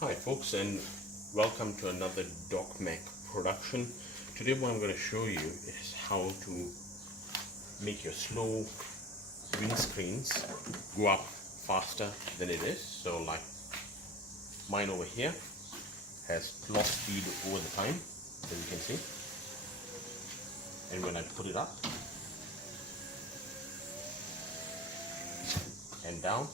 Hi folks, and welcome to another DocMack production. Today what I'm going to show you is how to make your slow windscreens go up faster than it is. So like mine over here has lost speed over the time, as you can see, and when I put it up and down,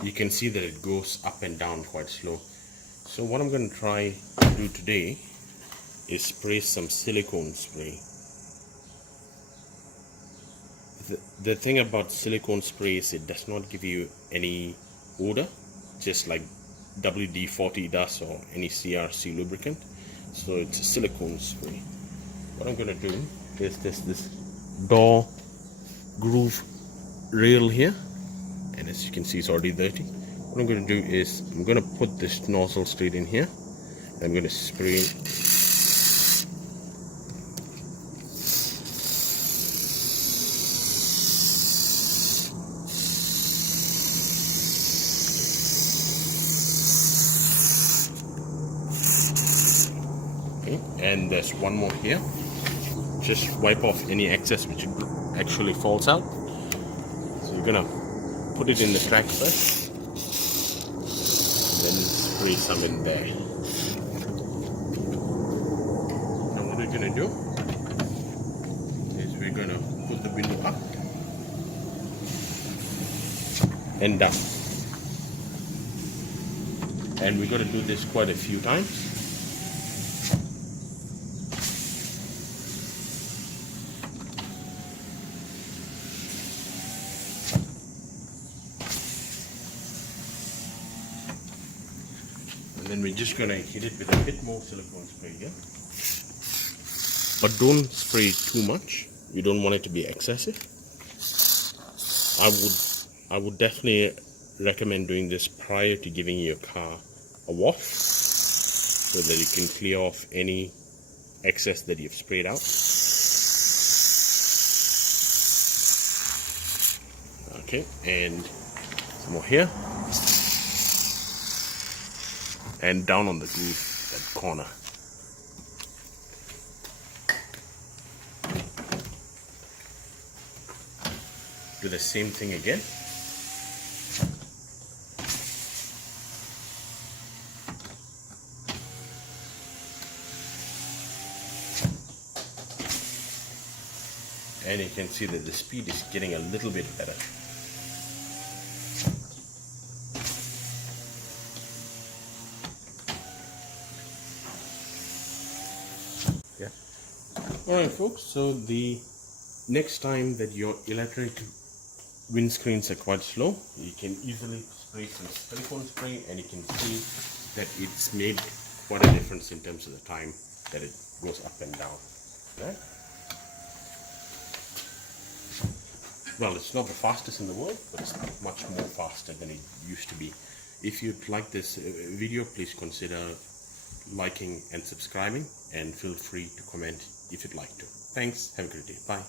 you can see that it goes up and down quite slow. So what I'm going to try to do today is spray some silicone spray. The thing about silicone spray is it does not give you any odor, just like WD-40 does or any CRC lubricant. So it's a silicone spray. What I'm going to do is this door groove rail here, and as you can see it's already dirty. What I'm going to do is I'm going to put this nozzle straight in here. I'm going to spray okay, and there's one more here. Just wipe off any excess which actually falls out. So you're going to put it in the crack first, then spray some in there. Now what we're going to do is we're going to put the window up and down, and we're going to do this quite a few times. And then we're just going to hit it with a bit more silicone spray here. But don't spray too much. You don't want it to be excessive. I would definitely recommend doing this prior to giving your car a wash, so that you can clear off any excess that you've sprayed out. Okay, and some more here. And down on the groove, that corner. Do the same thing again. And you can see that the speed is getting a little bit better. Yeah. Alright folks, so the next time that your electric windscreens are quite slow, you can easily spray some silicone spray, and you can see that it's made quite a difference in terms of the time that it goes up and down. Right? Well, it's not the fastest in the world, but it's much more faster than it used to be. If you'd like this video, please consider liking and subscribing, and feel free to comment if you'd like to. Thanks, have a great day, bye.